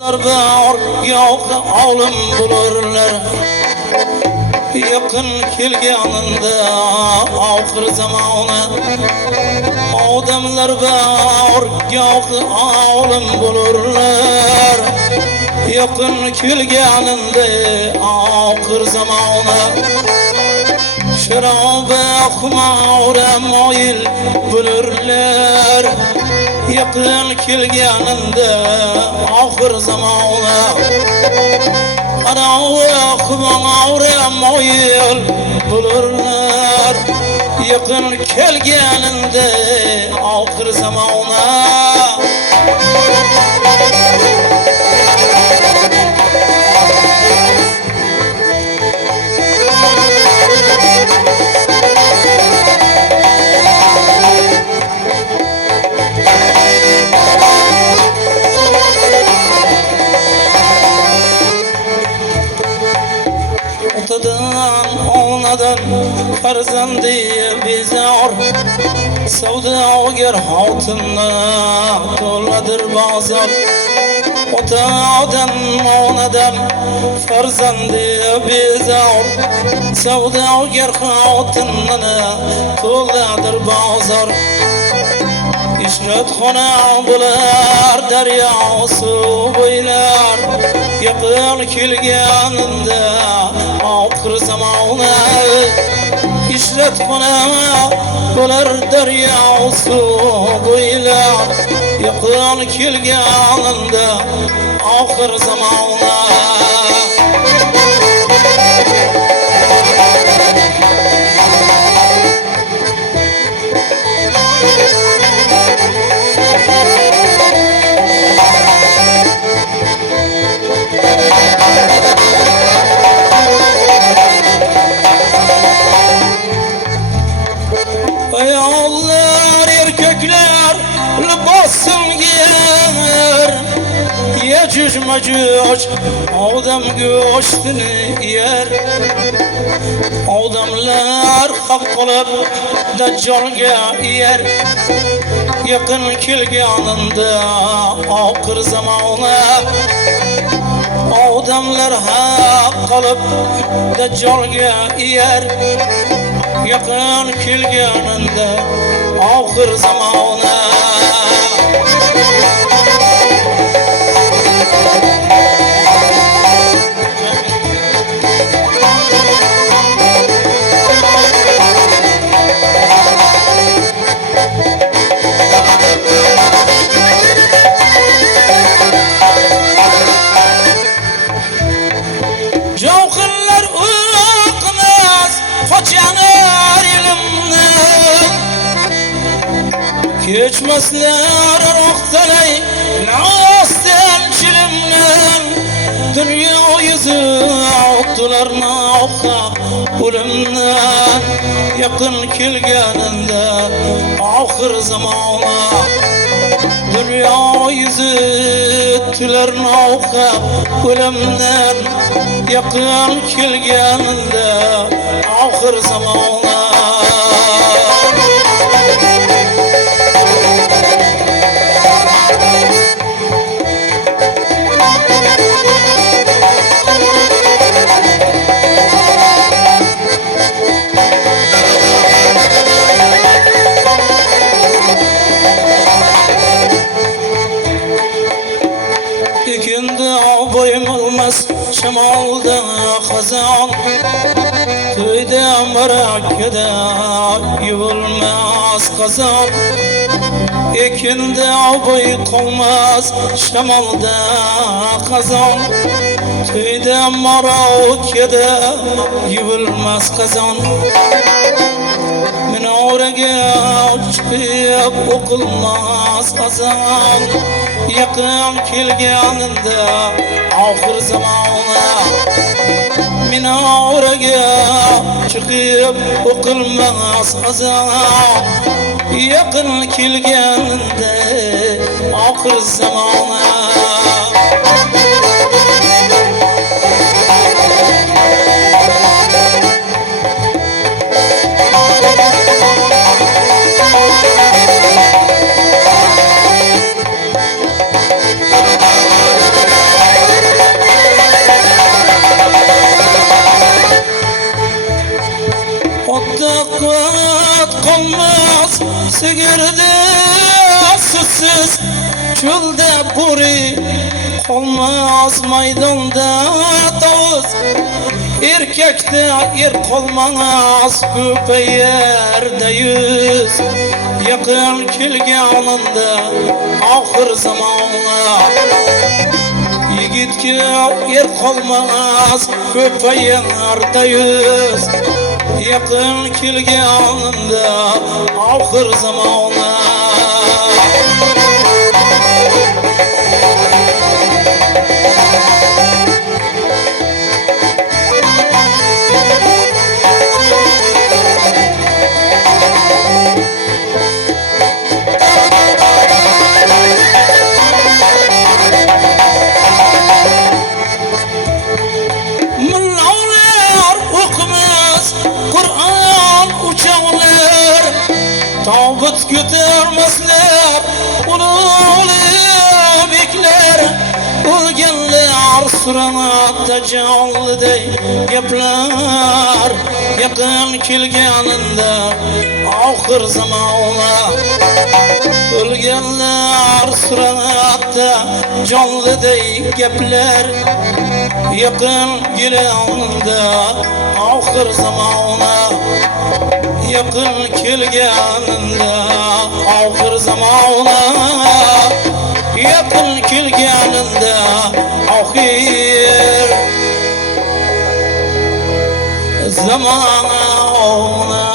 Bor yo'q olim bulurlar Yaqin kelganında oxir zamona Odamlar bor yo'q olim bulurlar Yaqin kelganında oxir zamona Şaroba xumora moyil bulurlar Yaqin kelganında oxir zamona Ana xumora moyil bulurlar Yaqin kelganında oxir zamona Onadan farzandi bezor Savdogar xotinni to'ladir bozor Otadan onadan farzandi bezor Savdogar xotinni to'ladir bozor İşratxona bular daryo suv bo'ylar Yaqin kelganında oxir zamona İşratxona bular daryo suv bo'ylar Yaqin kelganında oxir zamona Ayollar erkekler libosini giyer Yecüc mecüc odam go'shtini yer Odamlar haq qilib dajjolga yer Yaqin kelganında oxir zamona Odamlar haq qilib dajjolga yer Yaqin kelganında oxir zamona Javqinlar uqmas qochanar ilimdan Keçmaslar rohtalay nasdan chilimdan Dunyo yüzü ottular noqa o'limdan Yaqin kelganında oxir zamona Dunyo yüzü ottular noqa o'limdan Yaqin kelganında oxir zamona Boymalmaz şamalda xazon Köyde marakada yuvilmaz qazon Ekinde boy qolmaz şamalda xazon Köyde marakada yuvilmaz qazon Minoraga chiqib o'qilmas azon Yaqin kelganında oxir zamona Minoraga chiqib o'qilmas azon Yaqin kelganında oxir zamona olmaz sigirde sütsüz çölde buri olmaz maydonda tavus erkekte er olmaz köpeyerde yüz yakın kelganında ahir zamana yigitke er olmaz köpeyerde yüz yakın kelganında ahir zamana Tağut götürmezler ulu bekler Ölgenler suranatda canlı dey gepler Yakın kelganında ahir zamana Ölgenler suranatda canlı dey gepler Yakın kelganında ahir zamana yakın kelganında ahir zamana yakın kelganında ahir zamana